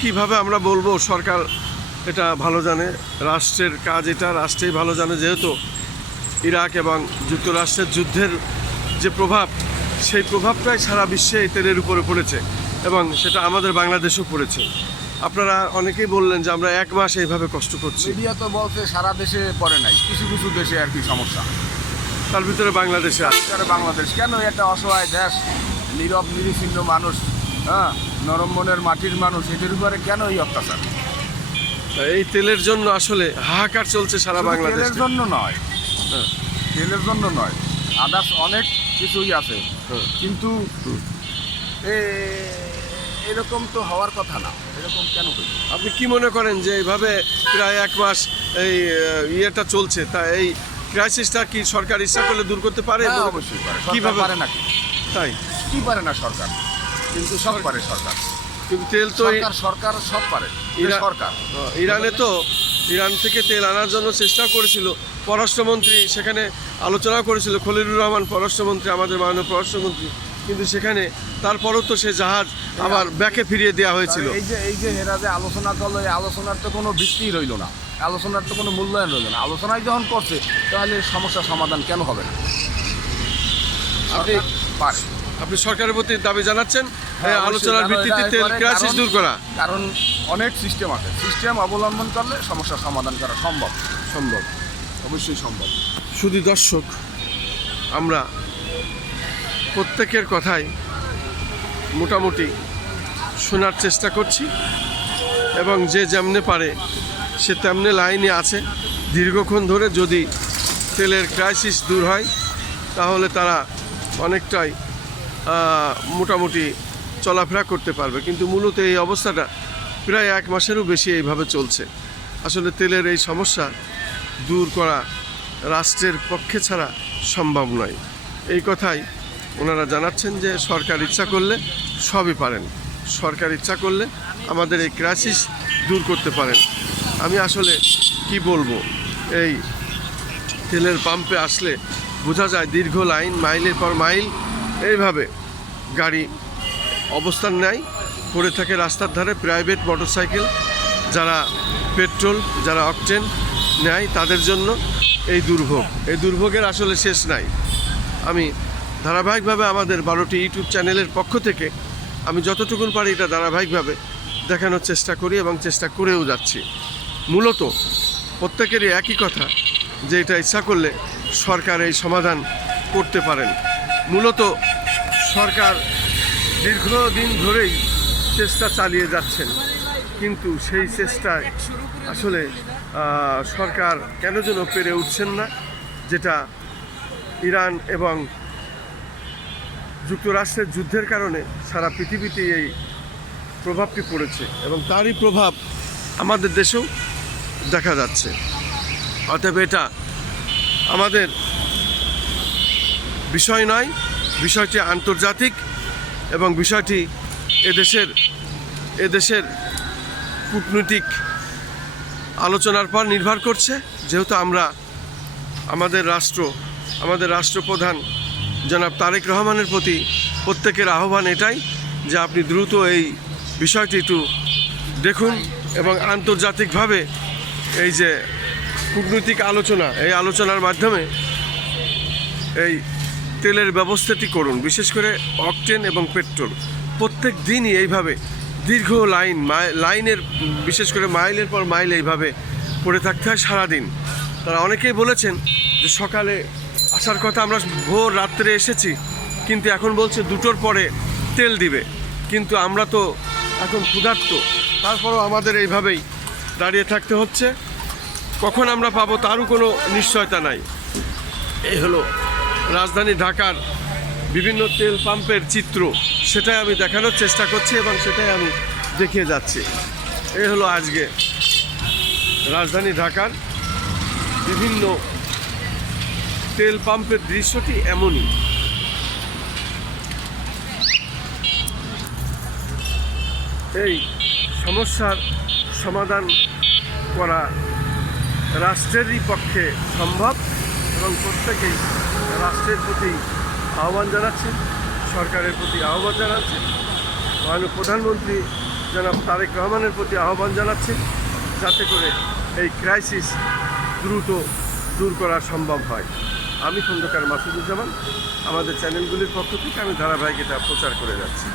কিভাবে আমরা বলবো সরকার এটা ভালো জানে, রাষ্ট্রের কাজ এটা, রাষ্ট্রেই ভালো জানে, যেহেতু ইরাক এবং যুক্তরাষ্ট্রের যুদ্ধের যে প্রভাব, সেই প্রভাবটাই সারা বিশ্বে এই তেলের উপরে পড়েছে এবং সেটা আমাদের বাংলাদেশেও পড়েছে। আপনারা অনেকেই বললেন যে আমরা 1 মাস এইভাবে কষ্ট করছি। মিডিয়া তো বলছে সারা দেশে পড়ে নাই, কিছু কিছু দেশে আর কি সমস্যা, তার ভিতরে বাংলাদেশে আছে। বাংলাদেশ কেন একটা অসহায় দেশ, নীরব নিরীক্ষিন্ন মানুষ, হ্যাঁ, নরম মনের মাটির মানুষ, এদের উপরে কেন এই অত্যাচার? এই তেলের জন্য আসলে হাহাকার চলছে সারা বাংলাদেশ। তেলের জন্য নয়, তেলের জন্য নয়, আদার্স অনেক কিছুই আছে, কিন্তু এরকম তো হওয়ার কথা না। এরকম কেন হইল? আপনি কি মনে করেন যে এইভাবে প্রায় 1 মাস এই ইয়েটা চলছে, তা এই ক্রাইসিসটা কি সরকার ইচ্ছা করলে দূর করতে পারে? অবশ্যই পারে। কিভাবে পারে নাকি? তাই কি পারে না সরকার? কিন্তু সব পারে সরকার, কিন্তু তেল তো সরকার সব পারে। সরকার ইরান থেকে তেল আনার জন্য চেষ্টা করেছিল, পররাষ্ট্রমন্ত্রী সেখানে আলোচনা করেছিল, খলিলুর রহমান পররাষ্ট্রমন্ত্রী, আমাদের মাননীয় পররাষ্ট্রমন্ত্রী, কিন্তু সেখানে তারপরও তো সে জাহাজ আবার ব্যাকে ফিরিয়ে দেওয়া হয়েছিল। এই যে এরা যে আলোচনা করলো, এই আলোচনার তো কোনো ভিত্তি রইল না, আলোচনার তো কোনো মূল্যায়ন রইল না। আলোচনায় যখন করছে তাহলে সমস্যার সমাধান কেন হবে না? আপনি সরকারের প্রতি দাবি জানাচ্ছেন আলোচনার ভিত্তিতে তেল ক্রাইসিস দূর করা, কারণ অনেক সিস্টেম আছে, সিস্টেম অবলম্বন করলে সমস্যার সমাধান করা সম্ভব, অবশ্যই সম্ভব। শুধু দর্শক, আমরা প্রত্যেকের কথাই মোটামুটি শোনার চেষ্টা করছি এবং যে যেমনে পারে সে তেমনে লাইনে আছে। দীর্ঘক্ষণ ধরে যদি তেলের ক্রাইসিস দূর হয় তাহলে তারা অনেকটাই মোটামুটি চলাফেরা করতে পারবে, কিন্তু মূলত এই অবস্থাটা প্রায় 1 মাসেরও বেশি এইভাবে চলছে। আসলে তেলের এই সমস্যা দূর করা রাষ্ট্রের পক্ষে ছাড়া সম্ভব নয়। এই কথাই ওনারা জানাচ্ছেন যে সরকার ইচ্ছা করলে সবই পারেন, সরকার ইচ্ছা করলে আমাদের এই ক্রাইসিস দূর করতে পারেন। আমি আসলে কি বলবো, এই তেলের পাম্পে আসলে বোঝা যায় দীর্ঘ লাইন, মাইলের পর মাইল এইভাবে গাড়ি অবস্থান নেয়, পড়ে থাকে রাস্তার ধারে। প্রাইভেট মোটরসাইকেল, যারা পেট্রোল, যারা অকটেন নেয়, তাদের জন্য এই দুর্ভোগ, এই দুর্ভোগের আসলে শেষ নাই। আমি ধারাবাহিকভাবে আমাদের 12টি ইউটিউব চ্যানেলের পক্ষ থেকে আমি যতটুকুন পারি এটা ধারাবাহিকভাবে দেখানোর চেষ্টা করি এবং চেষ্টা করেও যাচ্ছি। মূলত প্রত্যেকেরই একই কথা যে এটা ইচ্ছা করলে সরকার এই সমাধান করতে পারেন। মূলত সরকার দীর্ঘদিন ধরেই চেষ্টা চালিয়ে যাচ্ছেন, কিন্তু সেই চেষ্টায় আসলে সরকার কেন যেন পেরে উঠছেন না, যেটা ইরান এবং যুক্তরাষ্ট্রের যুদ্ধের কারণে সারা পৃথিবীতে এই প্রভাবটি পড়েছে এবং তারই প্রভাব আমাদের দেশেও দেখা যাচ্ছে। অতএব এটা আমাদের বিষয় নয়, বিষয়টি আন্তর্জাতিক এবং বিষয়টি এদেশের কূটনৈতিক আলোচনার পর নির্ভর করছে। যেহেতু আমাদের রাষ্ট্রপ্রধান জনাব তারেক রহমানের প্রতি প্রত্যেকের আহ্বান এটাই যে আপনি দ্রুত এই বিষয়টি একটু দেখুন এবং আন্তর্জাতিকভাবে এই যে কূটনৈতিক আলোচনা, এই আলোচনার মাধ্যমে এই তেলের ব্যবস্থাটি করুন। বিশেষ করে অকটেন এবং পেট্রোল প্রত্যেক দিনই এইভাবে দীর্ঘ লাইনের বিশেষ করে মাইলের পর মাইল এইভাবে পড়ে থাকতে হয় সারাদিন। তারা অনেকেই বলেছেন যে সকালে আসার কথা, আমরা ভোর রাত্রে এসেছি, কিন্তু এখন বলছে 2টোর পরে তেল দিবে, কিন্তু আমরা তো এখন ক্ষুধার্ত, তারপরও আমাদের এইভাবেই দাঁড়িয়ে থাকতে হচ্ছে। কখন আমরা পাবো তারও কোনো নিশ্চয়তা নাই। এই হলো রাজধানী ঢাকার বিভিন্ন তেল পাম্পের চিত্র, সেটাই আমি দেখানোর চেষ্টা করছি এবং সেটাই আমি দেখিয়ে যাচ্ছি। এই হলো আজকে রাজধানী ঢাকার বিভিন্ন তেল পাম্পের দৃশ্যটি এমনই। এই সমস্যার সমাধান করা রাষ্ট্রেরই পক্ষে সম্ভব এবং প্রত্যেকেই রাষ্ট্রের প্রতি আহ্বান জানাচ্ছেন, সরকারের প্রতি আহ্বান জানাচ্ছেন। মাননীয় প্রধানমন্ত্রী জনাব তারেক রহমানের প্রতি আহ্বান জানাচ্ছি, যাতে করে এই ক্রাইসিস দ্রুত দূর করা সম্ভব হয়। আমি খন্দকার মাসুদুজ্জামান, আমাদের চ্যানেলগুলির পক্ষ থেকে আমি ধারাবাহিক এটা প্রচার করে যাচ্ছি।